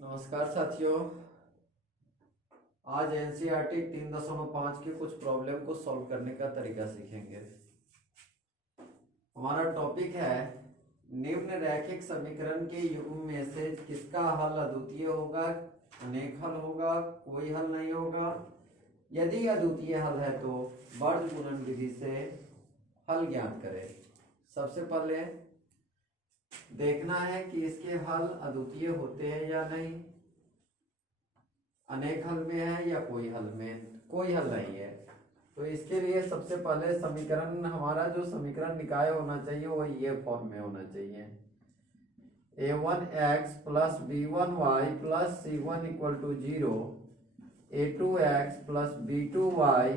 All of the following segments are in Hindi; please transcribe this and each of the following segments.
नमस्कार साथियों। आज एनसीईआरटी 3.5 के कुछ प्रॉब्लम को सॉल्व करने का तरीका सीखेंगे। हमारा टॉपिक है निम्न रैखिक समीकरण के युग्म में से किसका हल अद्वितीय होगा, अनेक हल होगा, कोई हल नहीं होगा। यदि अद्वितीय हल है तो वर्ग गुणन विधि से हल ज्ञात करें। सबसे पहले देखना है कि इसके हल अद्वितीय होते हैं या नहीं, अनेक हल में है या कोई हल में, कोई हल नहीं है। तो इसके लिए सबसे पहले समीकरण, हमारा जो समीकरण निकाय होना चाहिए वो ये फॉर्म में होना चाहिए। a1x plus b1y plus c1 equal to 0, a2x plus b2y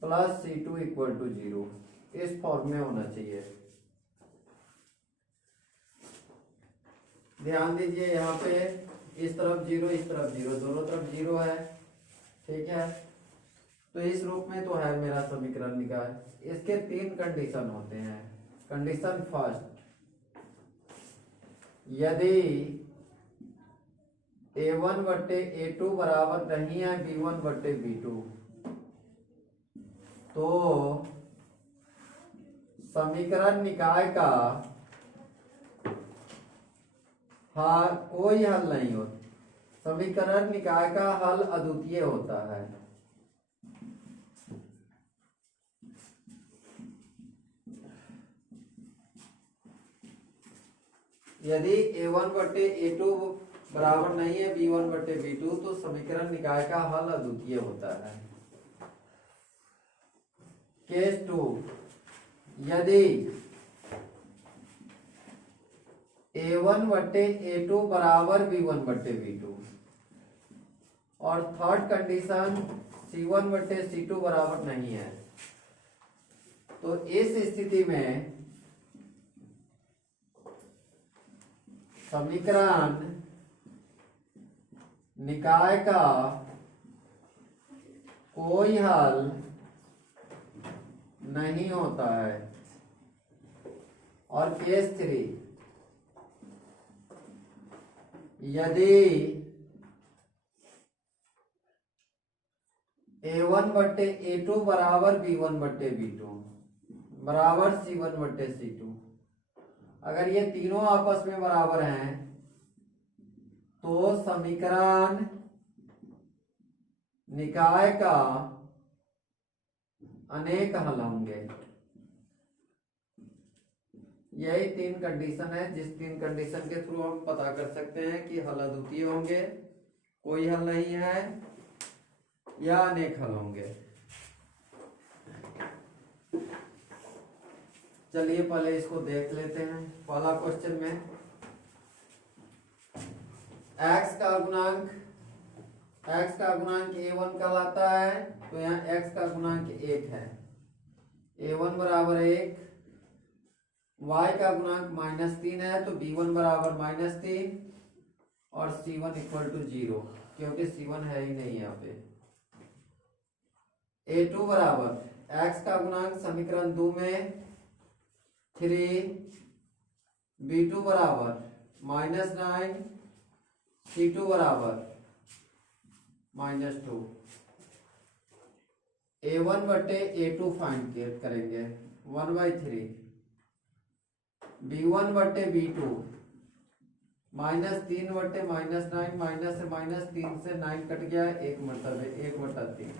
plus c2 equal to 0, इस फॉर्म में होना चाहिए। ध्यान दीजिए, यहाँ पे इस तरफ 0, इस तरफ 0, दोनों तरफ 0 है, ठीक है। तो इस रूप में तो है मेरा समीकरण निकाय। इसके 3 कंडीशन होते हैं। कंडीशन फर्स्ट, यदि a1 बट्टे a2 बराबर नहीं है b1 बट्टे b2 तो समीकरण निकाय का कोई हल नहीं होता। समीकरण निकाय का हल अद्वितीय होता है। यदि a1 बट्टे a2 बराबर नहीं है b1 बट्टे b2 तो समीकरण निकाय का हल अद्वितीय होता है। केस 2, यदि a1 बट्टे a2 बराबर b1 बट्टे b2 और थर्ड कंडीशन c1 बट्टे c2 बराबर नहीं है, तो इस स्थिति में समीकरण निकाय का कोई हल नहीं होता है। और केस 3, यदि a1 बट्टे a2 बराबर b1 बट्टे b2 बराबर c1 बट्टे c2, अगर ये तीनों आपस में बराबर हैं तो समीकरण निकाय का अनेक हल होंगे। यही 3 कंडीशन है, जिस 3 कंडीशन के थ्रू हम पता कर सकते हैं कि हल अद्वितीय होंगे, कोई हल नहीं है या अनेक हल होंगे। चलिए पहले इसको देख लेते हैं। पहला क्वेश्चन में x का गुणांक a1 कहलाता है, तो यहाँ x का गुणांक 1 है। a1 बराबर 1, y का गुणांक -3 है, तो b1 बराबर -3 और c1 इक्वल टू 0, क्योंकि c1 है ही नहीं यहाँ पे। a2 बराबर x का गुणांक समीकरण 2 में 3, b2 बराबर -9, c2 बराबर -2। a1 बट्टे a2 फाइंड करेंगे 1/3, b1 बट्टे b2 -3 बट्टे -9, माइनस से -3 से 9 कट गया, 1/3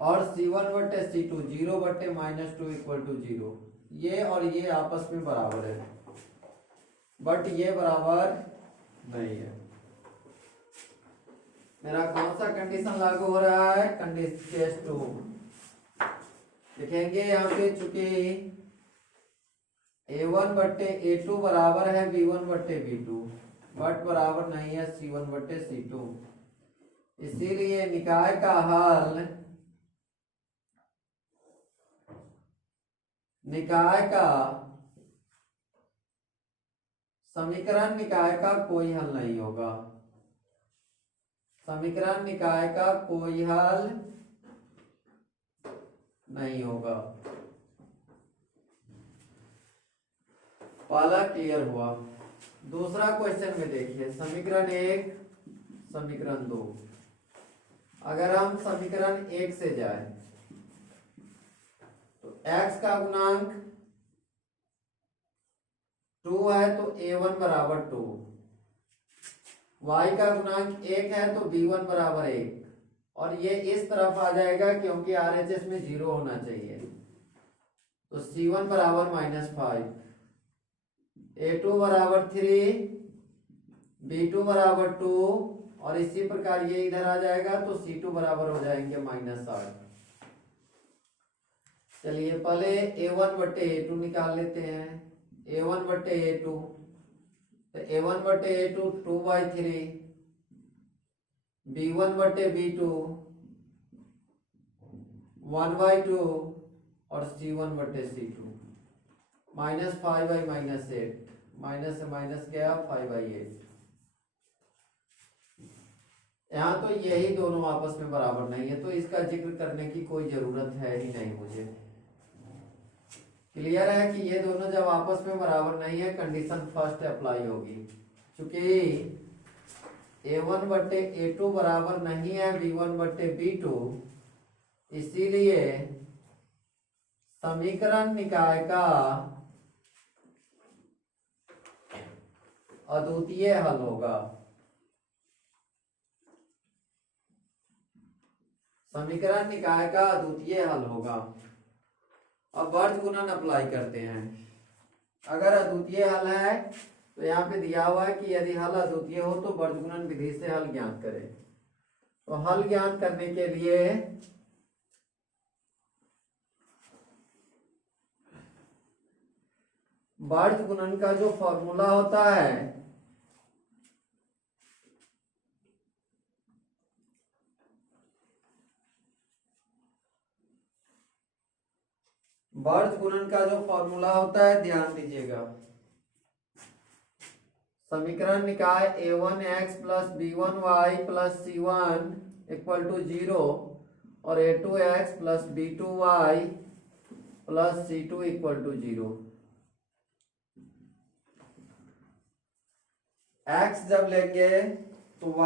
और c1 बट्टे c2 0 बट्टे -2 इक्वल टू 0। ये और ये आपस में बराबर है, बट ये बराबर नहीं है। मेरा कौन सा कंडीशन लागू हो रहा है? कंडीशन केस 2 लिखेंगे यहाँ पे, चूंकि a1 बट्टे a2 बराबर है b1 बट्टे b2 बट बराबर नहीं है c1 बट्टे c2, इसीलिए निकाय का हल, निकाय का समीकरण निकाय का कोई हल नहीं होगा। समीकरण निकाय का कोई हल नहीं होगा। पहला क्लियर हुआ। दूसरा क्वेश्चन में देखिए, समीकरण 1 समीकरण 2। अगर हम समीकरण 1 से जाए तो x का गुणांक 2 है तो a1 बराबर 2, y का गुणांक 1 है तो b1 बराबर 1, और ये इस तरफ आ जाएगा क्योंकि RHS में 0 होना चाहिए, तो c1 बराबर -5, a2 बराबर 3, b2 बराबर 2, और इसी प्रकार ये इधर आ जाएगा तो c2 बराबर हो जाएंगे -8। चलिए पहले a1 बटे a2 निकाल लेते हैं। a1 बटे a2, तो a1 बटे a2 2/3, b1 बटे b2 1/2, और c1 बटे c2 -5/8, माइनस से माइनस गया 5/8। यहाँ तो यही दोनों आपस में बराबर नहीं है, तो इसका जिक्र करने की कोई जरूरत है ही नहीं मुझे। क्लियर है कि ये दोनों जब आपस में बराबर नहीं है, कंडीशन फर्स्ट अप्लाई होगी। चूंकि a1 बटे a2 बराबर नहीं है b1 बटे b2, इसीलिए समीकरण निकाय का अद्वितीय हल होगा। समीकरण निकाय का अद्वितीय हल होगा। अब वर्ग गुणन अप्लाई करते हैं। अगर अद्वितीय हल है तो यहाँ पे दिया हुआ है कि यदि हल अद्वितीय हो तो वर्ग गुणन विधि से हल ज्ञात करें। तो हल ज्ञात करने के लिए वर्ग गुणन का जो फॉर्मूला होता है वर्ग गुणन का जो फॉर्मूला होता है, ध्यान दीजिएगा। समीकरण निकाय a1x plus b1y plus c1 equal to 0 और a2x plus b2y plus c2 equal to 0। x जब लेंगे तो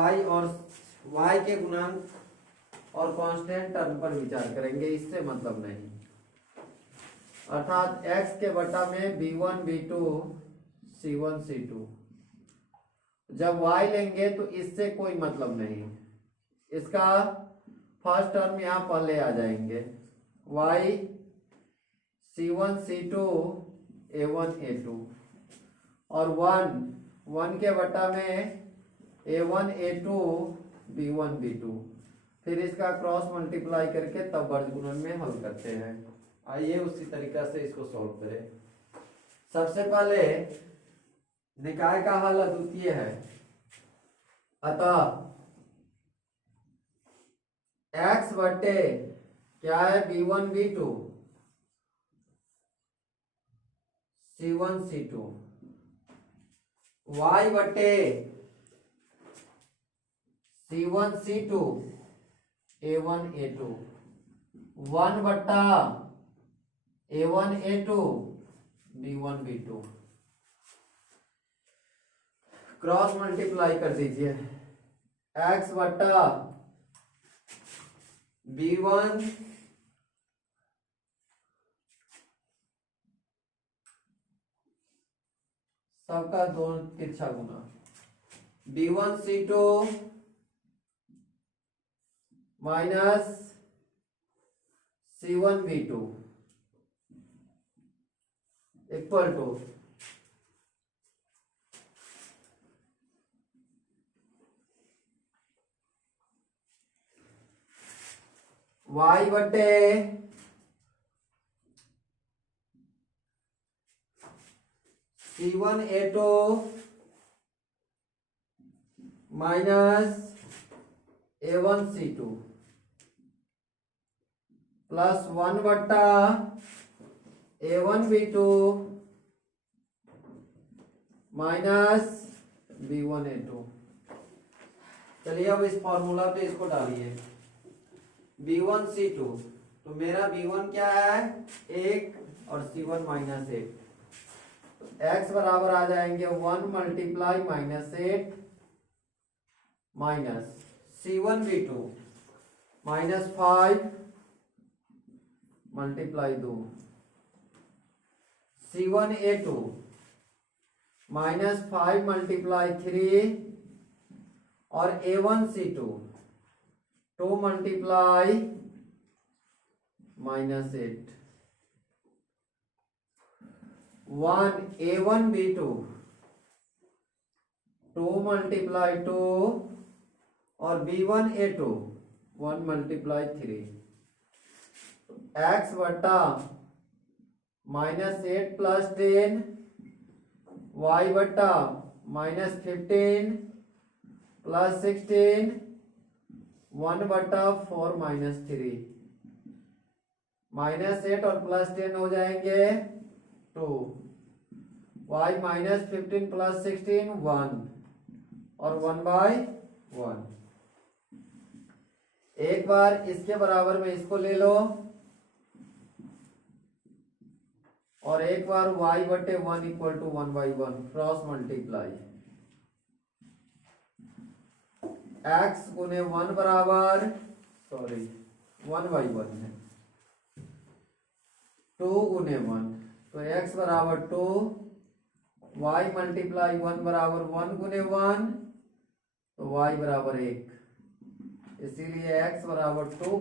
y के गुणांक और कांस्टेंट टर्म पर विचार करेंगे, इससे मतलब नहीं। अर्थात x के बटा में b1 b2 c1 c2। जब y लेंगे तो इससे कोई मतलब नहीं, इसका फर्स्ट टर्म यहाँ पहले आ जाएंगे, y c1 c2 a1 a2, और 1 के बटा में a1 a2 b1 b2। फिर इसका क्रॉस मल्टीप्लाई करके तब वर्ग गुणन में हल करते हैं। आइए उसी तरीका से इसको सॉल्व करें। सबसे पहले निकाय का हल अद्वितीय है, अतः x बटे क्या है b1 b2 c1 c2, y बटे c1 c2 a1 a2, 1 बटा a1 a2 b1 b2। Cross multiply कर दीजिए, x बटा b1 सबका दोनों तिरछा गुना, b1 c2 minus c1 b2 equal to y बटे c1 a2 minus a1 c2 plus 1 बट्टा a1 b2 minus b1 a2। चलिए अब इस फॉर्मूला पे इसको डालिए, b1 c2, तो मेरा b1 क्या है 1 और c1 -1। x बराबर आ जाएंगे 1 multiply -8 minus C1V2 -5 multiply 2 C1A2 -5 multiply 3 और A1C2 2 मल्टीप्लाई -8 1 A1B2 2 मल्टीप्लाई 2 और B1A2 1 मल्टीप्लाई 3 x बटा -8 प्लस 10 y बटा -15 प्लस 16 1 बटा 4 -3 -8 और प्लस 10 हो जाएंगे 2 y -15 प्लस 16 1 और 1/1 एक बार इसके बराबर में इसको ले लो और एक बार y बटे 1 equal to 1/1 cross multiply x गुने 1 बराबर 1/1 है 2 गुने 1 तो x बराबर 2 y मल्टीप्लाई 1 बराबर 1 गुने 1 तो y बराबर 1 इसीलिए x बराबर 2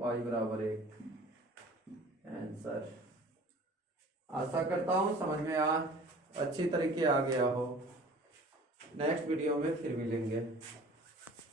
y बराबर 1 आंसर। आशा करता हूँ समझ में अच्छी तरीके आ गया हो। नेक्स्ट वीडियो में फिर मिलेंगे।